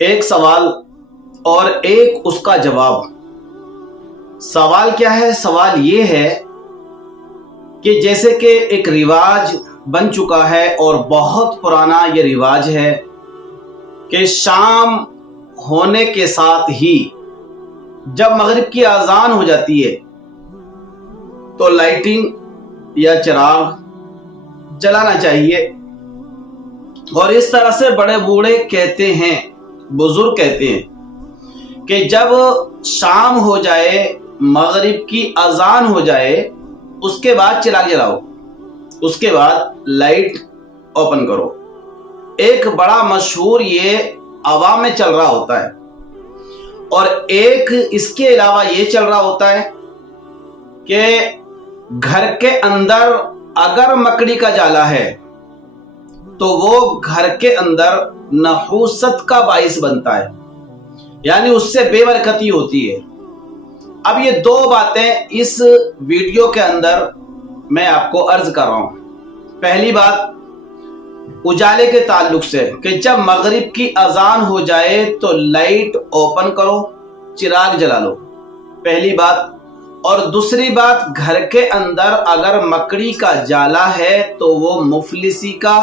ایک سوال اور ایک اس کا جواب۔ سوال کیا ہے؟ سوال یہ ہے کہ جیسے کہ ایک رواج بن چکا ہے اور بہت پرانا یہ رواج ہے کہ شام ہونے کے ساتھ ہی جب مغرب کی اذان ہو جاتی ہے تو لائٹنگ یا چراغ جلانا چاہیے، اور اس طرح سے بڑے بوڑھے کہتے ہیں، بزرگ کہتے ہیں کہ جب شام ہو جائے، مغرب کی اذان ہو جائے، اس کے بعد چراغ جلاؤ، اس کے بعد لائٹ اوپن کرو۔ ایک بڑا مشہور یہ عوام میں چل رہا ہوتا ہے، اور ایک اس کے علاوہ یہ چل رہا ہوتا ہے کہ گھر کے اندر اگر مکڑی کا جالا ہے تو وہ گھر کے اندر نحوست کا باعث بنتا ہے، یعنی اس سے بے برکتی ہوتی ہے۔ اب یہ دو باتیں اس ویڈیو کے اندر میں آپ کو عرض کر رہا ہوں۔ پہلی بات اجالے کے تعلق سے کہ جب مغرب کی اذان ہو جائے تو لائٹ اوپن کرو، چراغ جلا لو، پہلی بات۔ اور دوسری بات، گھر کے اندر اگر مکڑی کا جالا ہے تو وہ مفلسی کا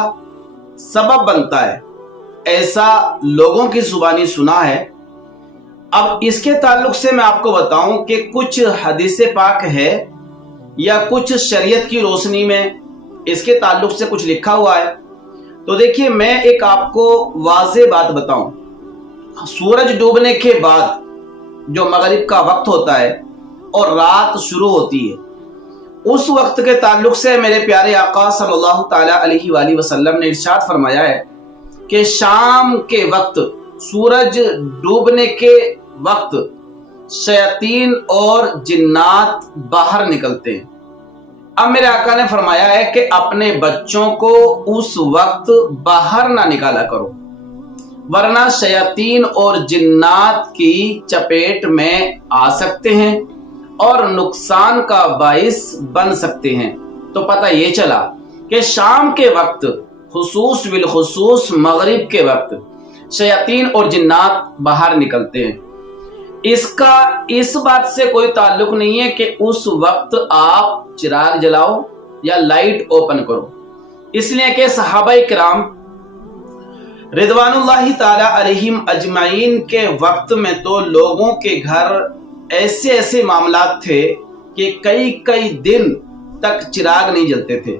سبب بنتا ہے، ایسا لوگوں کی زبانی سنا ہے۔ اب اس کے تعلق سے میں آپ کو بتاؤں کہ کچھ حدیث پاک ہے یا کچھ شریعت کی روشنی میں اس کے تعلق سے کچھ لکھا ہوا ہے۔ تو دیکھیے، میں ایک آپ کو واضح بات بتاؤں، سورج ڈوبنے کے بعد جو مغرب کا وقت ہوتا ہے اور رات شروع ہوتی ہے، اس وقت کے تعلق سے میرے پیارے آقا صلی اللہ تعالی علیہ وآلہ وسلم نے ارشاد فرمایا ہے کہ شام کے وقت، سورج ڈوبنے کے وقت شیاطین اور جنات باہر نکلتے ہیں۔ اب میرے آقا نے فرمایا ہے کہ اپنے بچوں کو اس وقت باہر نہ نکالا کرو، ورنہ شیاطین اور جنات کی چپیٹ میں آ سکتے ہیں اور نقصان کا باعث بن سکتے ہیں۔ تو پتہ یہ چلا کہ شام کے وقت، خصوص بالخصوص مغرب کے وقت، شیاطین اور جنات باہر نکلتے ہیں۔ اس بات سے کوئی تعلق نہیں ہے کہ اس وقت آپ چراغ جلاؤ یا لائٹ اوپن کرو، اس لیے کہ صحابہ کرام رضوان اللہ تعالی علیہم اجمعین کے وقت میں تو لوگوں کے گھر ایسے معاملات تھے کہ کئی دن تک چراغ نہیں جلتے تھے۔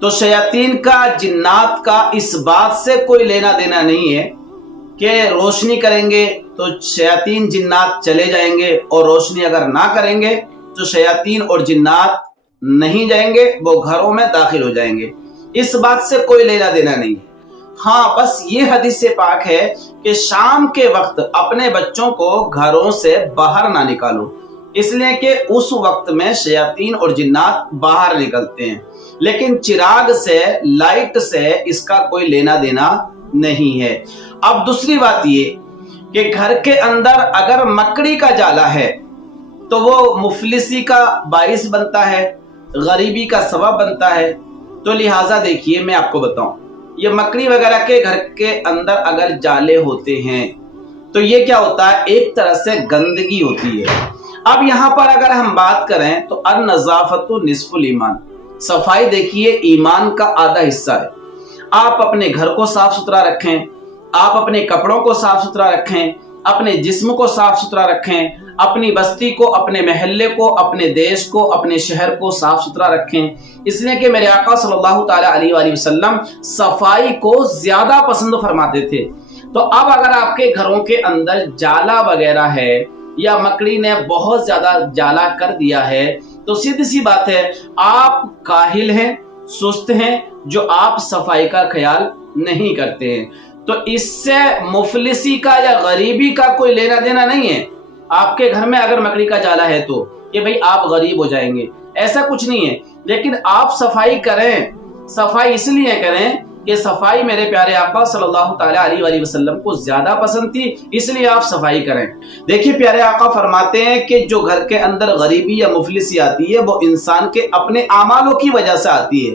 تو شیاطین کا، جنات کا اس بات سے کوئی لینا دینا نہیں ہے کہ روشنی کریں گے تو شیاطین جنات چلے جائیں گے، اور روشنی اگر نہ کریں گے تو شیاطین اور جنات نہیں جائیں گے، وہ گھروں میں داخل ہو جائیں گے۔ اس بات سے کوئی لینا دینا نہیں ہے۔ ہاں، بس یہ حدیث پاک ہے کہ شام کے وقت اپنے بچوں کو گھروں سے باہر نہ نکالو، اس لیے کہ اس وقت میں شیاطین اور جنات باہر نکلتے ہیں، لیکن چراغ سے، لائٹ سے اس کا کوئی لینا دینا نہیں ہے۔ اب دوسری بات یہ کہ گھر کے اندر اگر مکڑی کا جالا ہے تو وہ مفلسی کا باعث بنتا ہے، غریبی کا سبب بنتا ہے۔ تو لہٰذا دیکھیے، میں آپ کو بتاؤں، یہ مکڑی وغیرہ کے گھر کے اندر اگر جالے ہوتے ہیں تو یہ کیا ہوتا ہے؟ ایک طرح سے گندگی ہوتی ہے۔ اب یہاں پر اگر ہم بات کریں تو النظافت نصف الایمان، صفائی دیکھیے ایمان کا آدھا حصہ ہے۔ آپ اپنے گھر کو صاف ستھرا رکھیں، آپ اپنے کپڑوں کو صاف ستھرا رکھیں، اپنے جسم کو صاف ستھرا رکھیں، اپنی بستی کو، اپنے محلے کو، اپنے دیش کو، اپنے شہر کو صاف ستھرا رکھیں، اس لیے کہ میرے آقا صلی اللہ تعالی علیہ وآلہ وسلم صفائی کو زیادہ پسند فرماتے تھے۔ تو اب اگر آپ کے گھروں کے اندر جالا وغیرہ ہے یا مکڑی نے بہت زیادہ جالا کر دیا ہے تو سیدھی سی بات ہے، آپ کاہل ہیں، سست ہیں، جو آپ صفائی کا خیال نہیں کرتے ہیں۔ تو اس سے مفلسی کا یا غریبی کا کوئی لینا دینا نہیں ہے۔ آپ کے گھر میں اگر مکڑی کا جالا ہے تو کہ بھئی آپ غریب ہو جائیں گے، ایسا کچھ نہیں ہے، لیکن آپ صفائی کریں۔ صفائی اس لیے کریں کہ صفائی میرے پیارے آقا صلی اللہ تعالی علیہ وآلہ وسلم کو زیادہ پسند تھی، اس لیے آپ صفائی کریں۔ دیکھیے، پیارے آقا فرماتے ہیں کہ جو گھر کے اندر غریبی یا مفلسی آتی ہے وہ انسان کے اپنے اعمالوں کی وجہ سے آتی ہے،